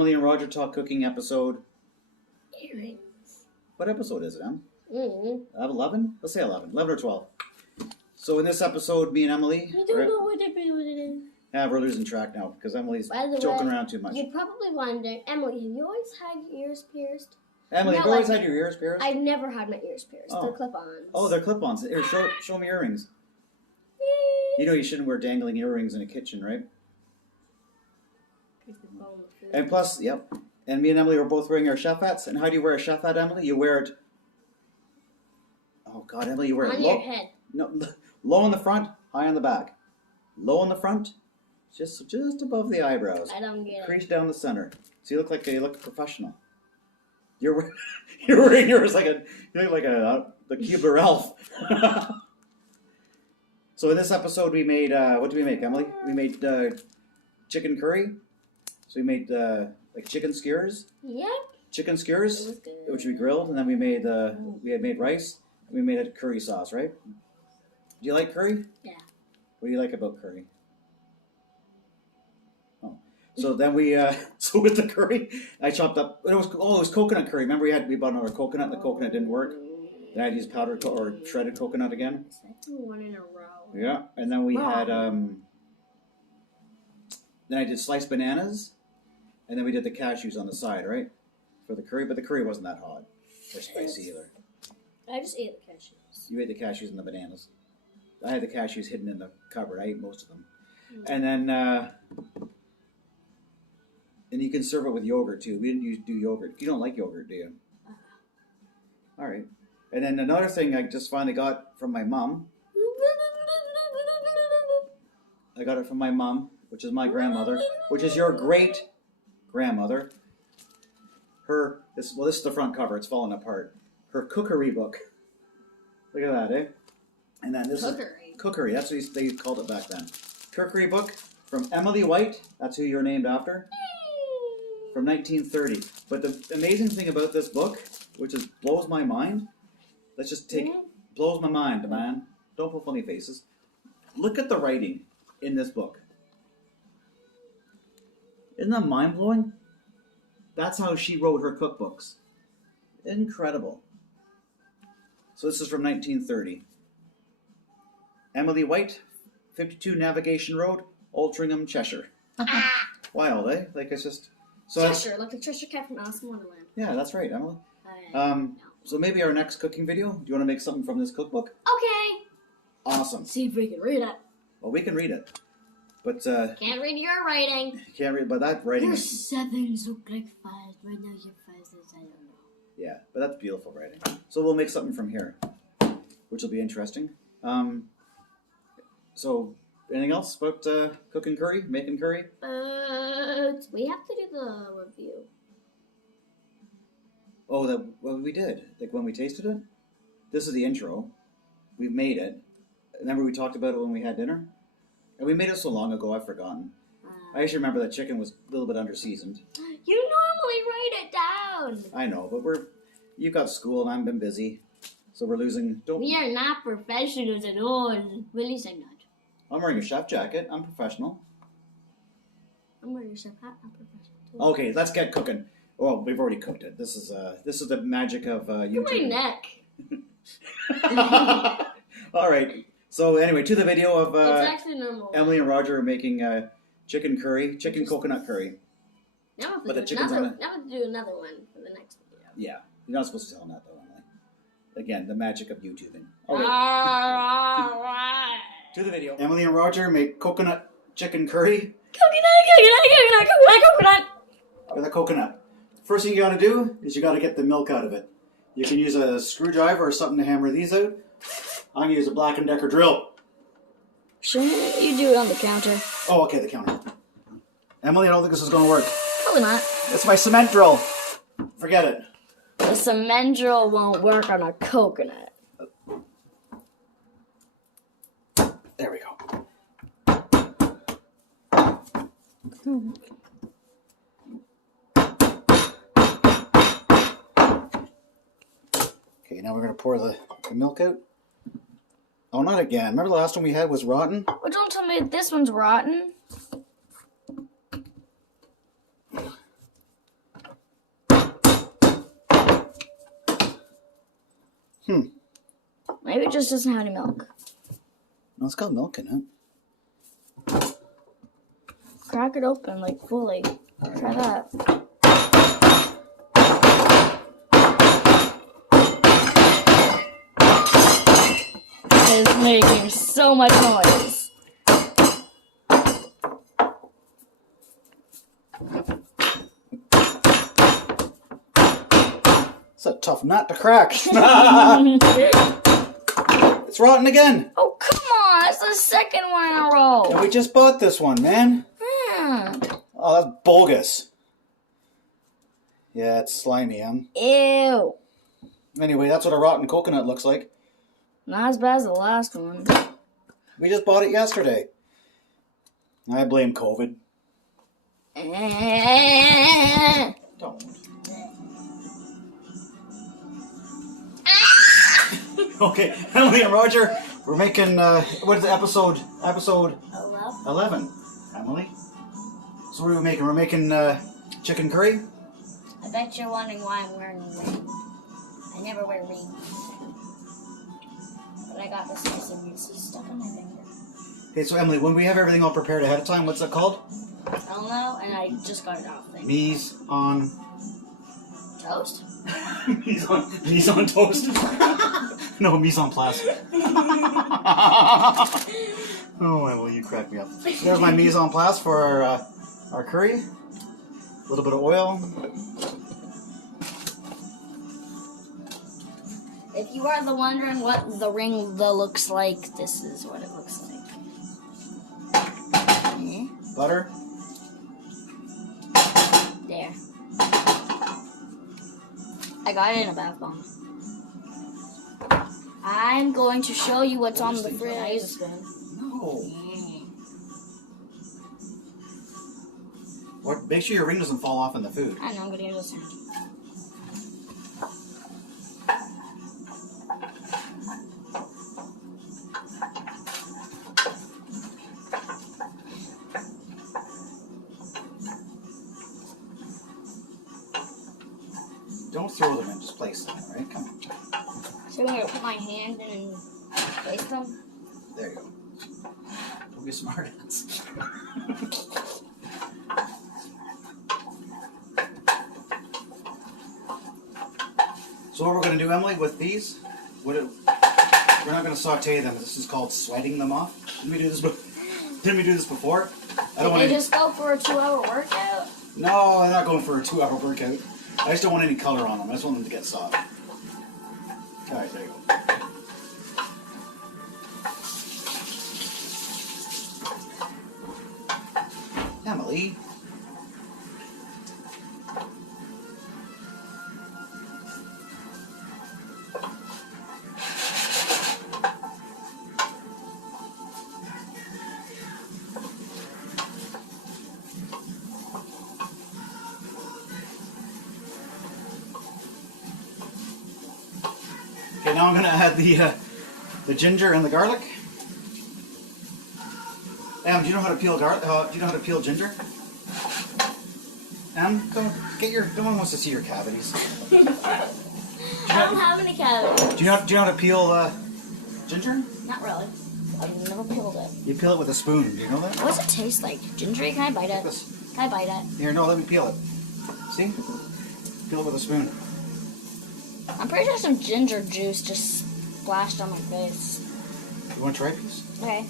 Emily and Roger Talk Cooking episode. Earrings. What episode is it, Em? 11? Let's say 11. 11 or 12. So in this episode, me and Emily... I don't know what it is. Yeah, we're losing track now because Emily's joking around too much. You're probably wondering, Emily, have you always had your ears pierced? Emily, have you always had your ears pierced? I've never had my ears pierced. Oh. They're clip-ons. Oh, they're clip-ons. Here, show me earrings. You know you shouldn't wear dangling earrings in a kitchen, right? And plus, yep. And me and Emily were both wearing our chef hats. And how do you wear a chef hat, Emily? You wear it... Oh, God, Emily, you wear it on low. your head. No, low on the front, high on the back. Low on the front, just above the eyebrows. I don't get Crease down the center. So you look professional. You're wearing yours like you look like the Cuba elf. So in this episode we made what did we make, Emily? We made chicken curry. So we made like chicken skewers. Yep. Chicken skewers, which we grilled, and then we had made rice. And we made a curry sauce, right? Do you like curry? Yeah. What do you like about curry? Oh, so then we so with the curry, I chopped up. It was coconut curry. Remember we bought another coconut, and the coconut didn't work. Then I used powdered or shredded coconut again. One in a row. Yeah, and then we had then I did sliced bananas, and then we did the cashews on the side, right, for the curry. But the curry wasn't that hot or spicy either. I just ate the cashews. You ate the cashews and the bananas. I had the cashews hidden in the cupboard. I ate most of them. And then and you can serve it with yogurt too. We didn't do yogurt. You don't like yogurt, do you? All right. And then another thing I just finally got from my mom. I got it from my mom, which is my grandmother, which is your great grandmother. This is the front cover. It's falling apart. Her cookery book. Look at that, eh? And then this is cookery. That's what they called it back then. Cookery book from Emily White. That's who you're named after. From 1930. But the amazing thing about this book, which blows my mind. Let's just blows my mind, man. Don't put funny faces. Look at the writing in this book. Isn't that mind blowing? That's how she wrote her cookbooks. Incredible. So this is from 1930. Emily White, 52 Navigation Road, Altrincham, Cheshire. Wild, eh? Like it's just... So Cheshire, like the Cheshire Cat from Alice in Wonderland. Yeah, that's right, Emily. So maybe our next cooking video, do you want to make something from this cookbook? Okay. Awesome. See if we can read it. Well, we can read it. But, can't read your writing. Can't read, but that writing your sevens look like fives. Right now your fives is, I don't know. Yeah, but that's beautiful writing. So we'll make something from here, which will be interesting. So, anything else about cooking curry, making curry? We have to do the review. Oh, we did. Like when we tasted it? This is the intro. We've made it. Remember we talked about it when we had dinner? And we made it so long ago, I've forgotten. I actually remember that chicken was a little bit under-seasoned. You normally write it down. I know, but you've got school and I've been busy. So we're losing... We are not professionals at all. At least I'm not. I'm wearing a chef jacket. I'm professional. I'm wearing a chef hat. I'm professional too. Okay, let's get cooking. Well, we've already cooked it. This is the magic of YouTube. Look at my neck. All right. So anyway, to the video of it's actually normal. Emily and Roger are making chicken coconut curry. Now we have to do another one for the next video. Yeah, you're not supposed to tell them that though, Emily. Again, the magic of YouTubing. Okay. All right. To the video. Emily and Roger make coconut chicken curry. Coconut. With a coconut. First thing you got to do is you got to get the milk out of it. You can use a screwdriver or something to hammer these out. I'm going to use a Black & Decker drill. Shouldn't you do it on the counter? Oh, okay, the counter. Emily, I don't think this is going to work. Probably not. It's my cement drill. Forget it. The cement drill won't work on a coconut. There we go. Okay, now we're going to pour the milk out. Oh, not again. Remember the last one we had was rotten? Well, don't tell me this one's rotten. Maybe it just doesn't have any milk. No, it's got milk in it. Crack it open, like, fully. Try that. It's making so much noise. It's a tough nut to crack. It's rotten again. Oh, come on. That's the second one in a row. And we just bought this one, man. Oh, that's bogus. Yeah, it's slimy, Ew. Anyway, that's what a rotten coconut looks like. Not as bad as the last one. We just bought it yesterday. I blame COVID. Don't. Okay, Emily and Roger, we're making, what is it, episode 11, Emily. So what are we making? We're making chicken curry? I bet you're wondering why I'm wearing a ring. I never wear rings. But I got this piece of music stuck on my finger. Okay, so Emily, when we have everything all prepared ahead of time, what's that called? I don't know, and I just got it off thing. Mise on... Toast? mise on toast. No, mise en place. Oh, Emily, you crack me up. There's my mise en place for our curry. A little bit of oil. If you are wondering what the ring looks like, this is what it looks like. Butter. There. I got it in a bath bomb. I'm going to show you what's on the fridge. I use a spoon. No. Or make sure your ring doesn't fall off in the food. I know, I'm going to use this hand. Don't throw them in, just place them, right? Come on. So I'm going to put my hand in and place them. There you go. Don't be smart ass. So what we're going to do, Emily, with these, we're not going to saute them. This is called sweating them off. Didn't we do this before? Did they just go for a 2-hour workout? No, I'm not going for a 2-hour workout. I just don't want any color on them. I just want them to get soft. Alright, there you go. Emily. Okay, now I'm going to add the ginger and the garlic. Em, do you know how to peel garlic? Do you know how to peel ginger? Em, no one wants to see your cavities. I don't have any cavities. Do you know how to peel ginger? Not really. I've never peeled it. You peel it with a spoon. Do you know that? What does it taste like? Gingery? Can I bite it? This. Can I bite it? Here, no, let me peel it. See? Peel it with a spoon. I'm pretty sure some ginger juice just splashed on my face. You want to try a piece? Okay.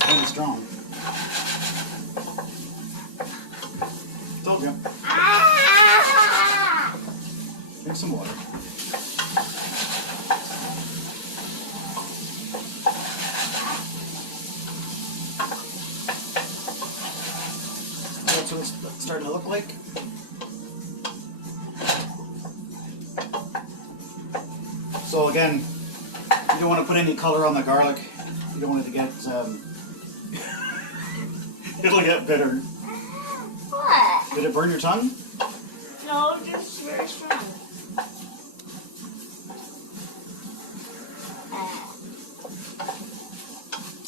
Kind of strong. Told you. Ah! Drink some water. That's what it's starting to look like. So again, you don't want to put any color on the garlic. You don't want it to get, it'll get bitter. What? Did it burn your tongue? No, just very strong.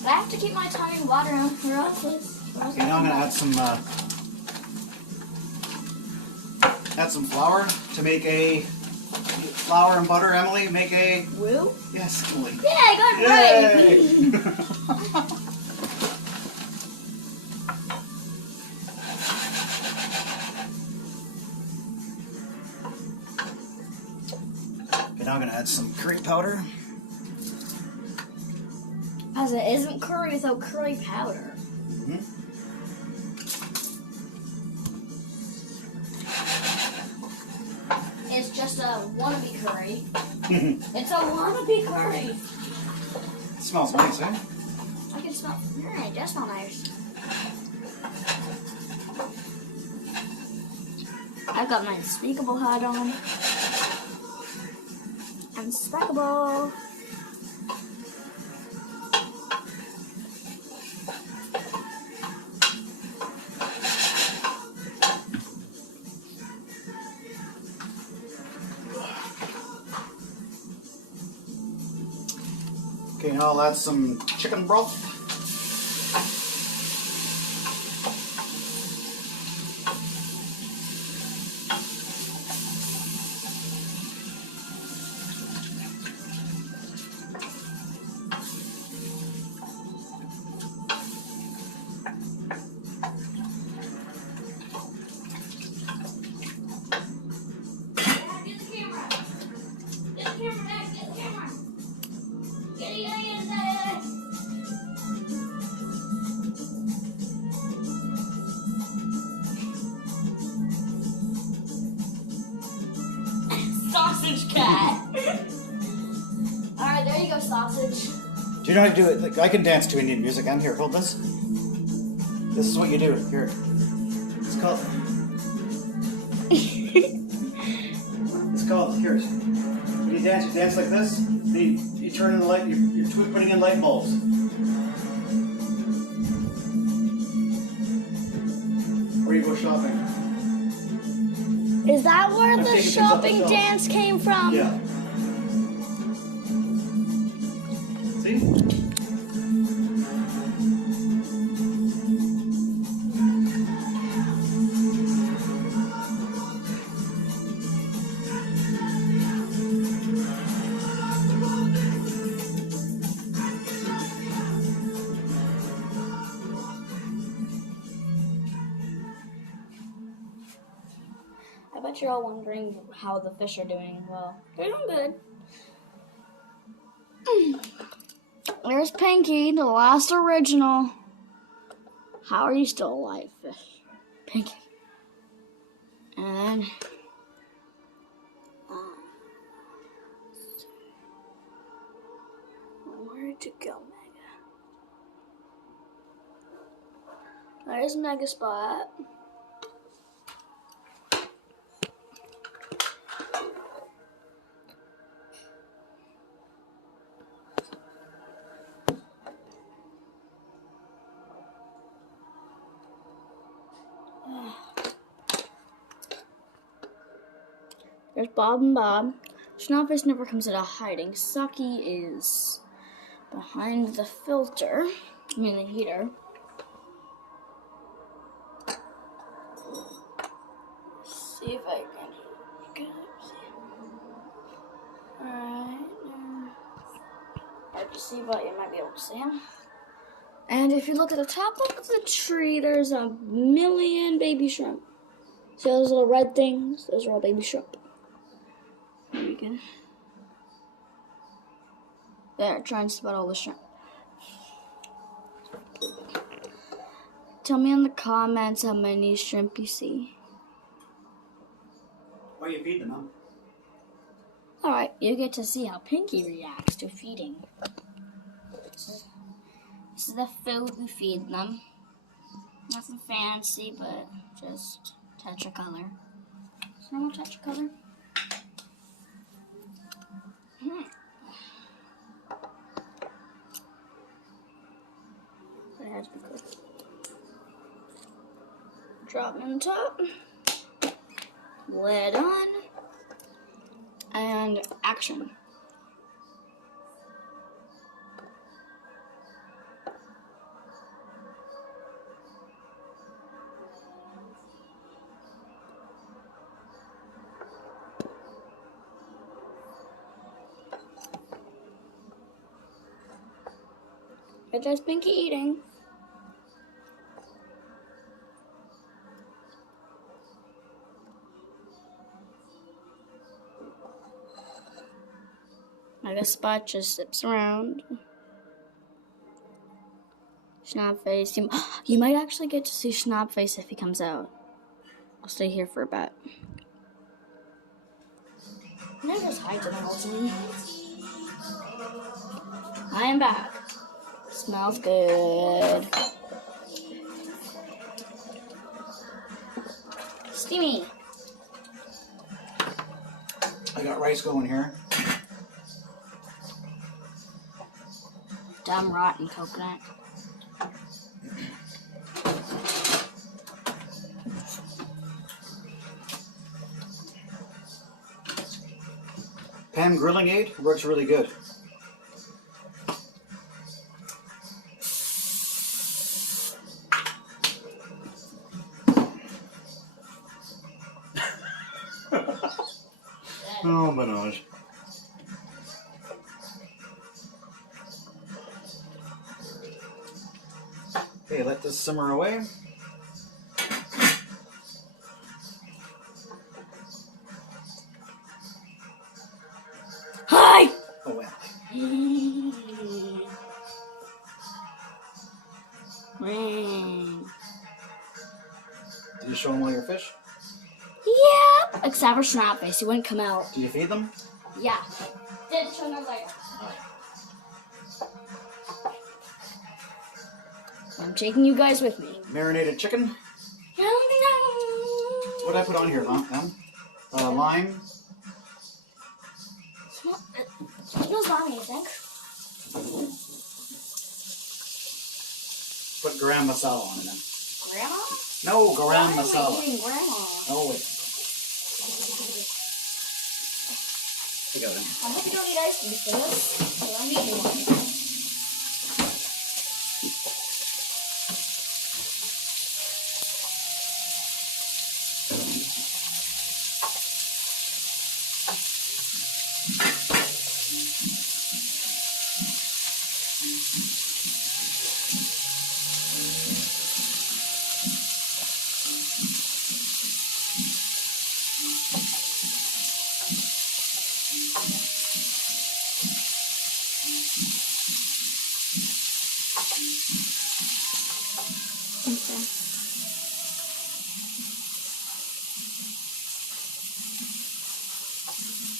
But I have to keep my tongue in water or else it's... Okay, now I'm going to add some flour to make a flour and butter, Emily, make a... Roux? Yes, Emily. Yeah, I got it right. Yay! Okay, now I'm gonna add some curry powder. As it isn't curry without curry powder. Mm-hmm. It's just a wannabe curry. It's a wannabe curry. It smells nice, eh? I can smell. Yeah, it does smell nice. I've got my unspeakable hat on. Unspeakable. Okay, now I'll add some chicken broth. Sausage cat. Alright, there you go, sausage. Do you know how to do it? Like, I can dance to Indian music. And here, hold this. This is what you do. Here. It's called... it's called... Here. When you dance like this. Then you turn in the light... You're putting in light bulbs. Or you go shopping. Is that where I'm the taking things off the shopping shelf. dance came from? Yeah. See? I bet you're all wondering how the fish are doing. Well, they're doing good. There's Pinky, the last original. How are you still alive, fish? Pinky. And then... where'd you go, Mega? There's Mega Spot. There's Bob and Bob. Schnapfish never comes out of hiding. Saki is behind the filter. I mean the heater. Let's see if I can get it. Alright. Hard to see, but you might be able to see him. And if you look at the top of the tree, there's a million baby shrimp. See those little red things? Those are all baby shrimp. There we go. There, trying to spot all the shrimp. Tell me in the comments how many shrimp you see. Why are you feeding them, huh? Alright, you get to see how Pinky reacts to feeding. This is the food we feed them. Nothing fancy, but just Tetracolor. Is normal Tetracolor? It has to be good. Drop in the top. Lid on. And action. But there's Pinky eating. I guess Spot just zips around. Snobface. You might actually get to see Snobface if he comes out. I'll stay here for a bit. Can I just hide in the whole thing? I am back. Smells good. Steamy. I got rice going here. Dumb rotten coconut. Pan grilling aid works really good. Oh, Manoj. Okay, let this simmer away. Hi! Oh, well. Did you show them all your fish? Yeah, except for Snapface, he wouldn't come out. Did you feed them? Yeah. Did show them later. I'm taking you guys with me. Marinated chicken. What did I put on here, lime. Smells mommy, I think. Put garam masala on it then. Grandma? No, garam Why am I masala. eating grandma? Oh, wait. I got it. I hope you don't eat ice cream for this. I'm eating one. Okay.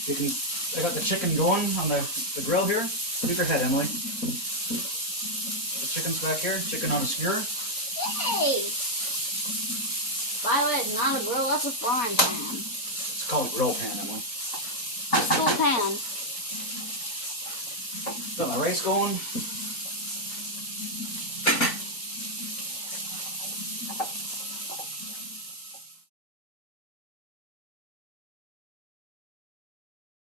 You can. I got the chicken going on the grill here. Keep your head, Emily. The chicken's back here. Chicken on a skewer. Hey! By the way, it's not a grill, that's a frying pan. It's called a grill pan, Emily. It's still a pan. Got my rice going.